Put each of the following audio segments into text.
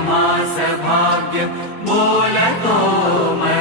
लाभले आम्हास भाग्य बोलतो मराठी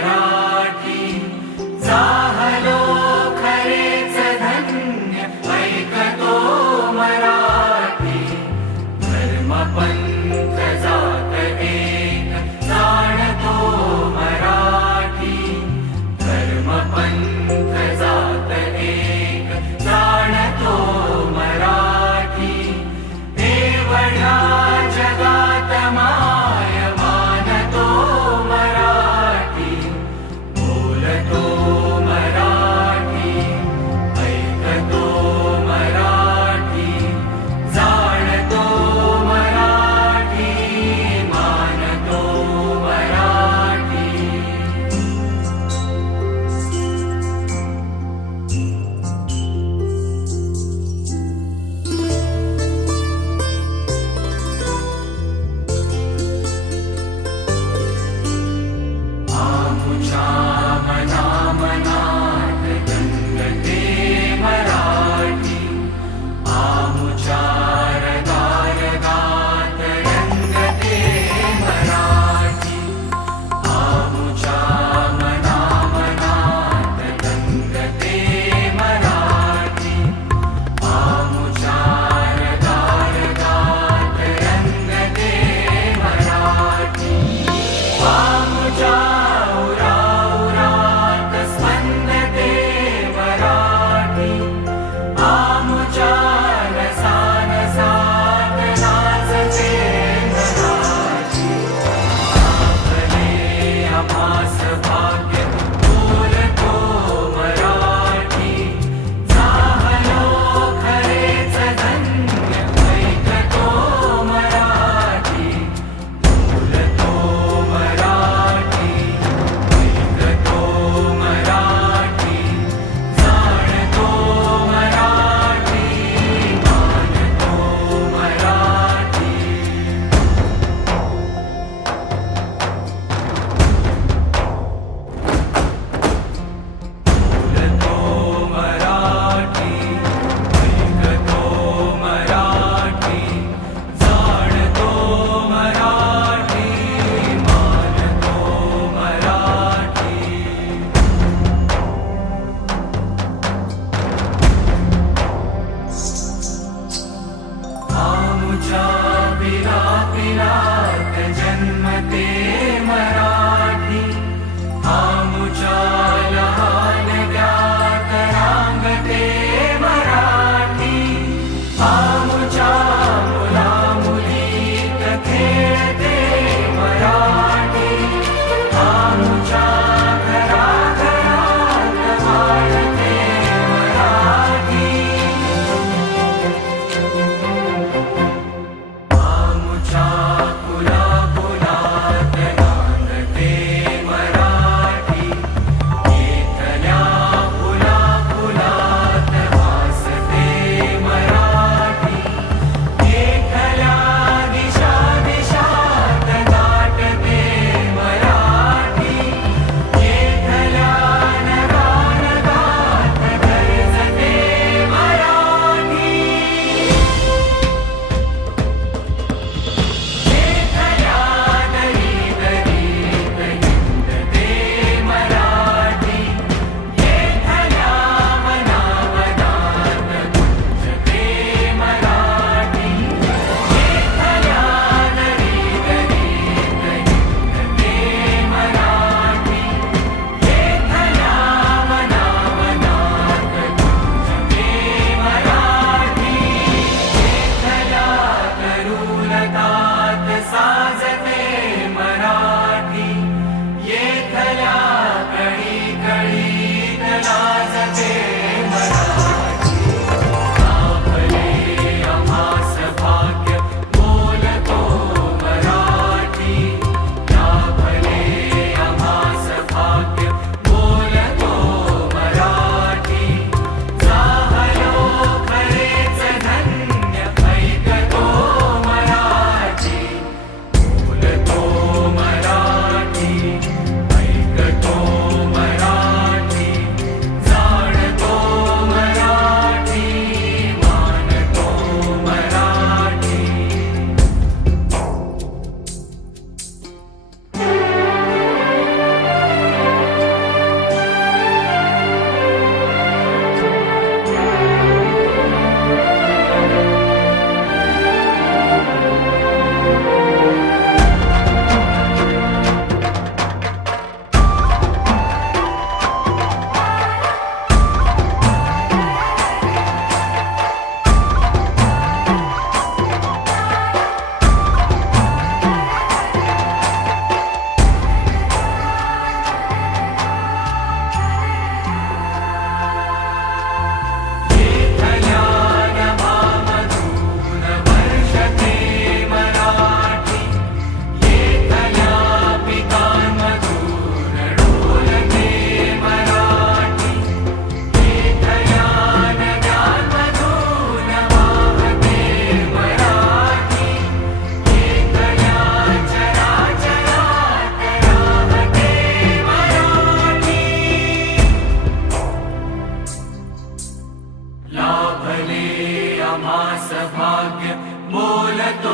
सौभाग्य बोलतो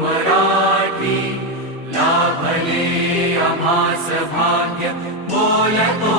मराठी लाभले आम्हास भाग्य बोलतो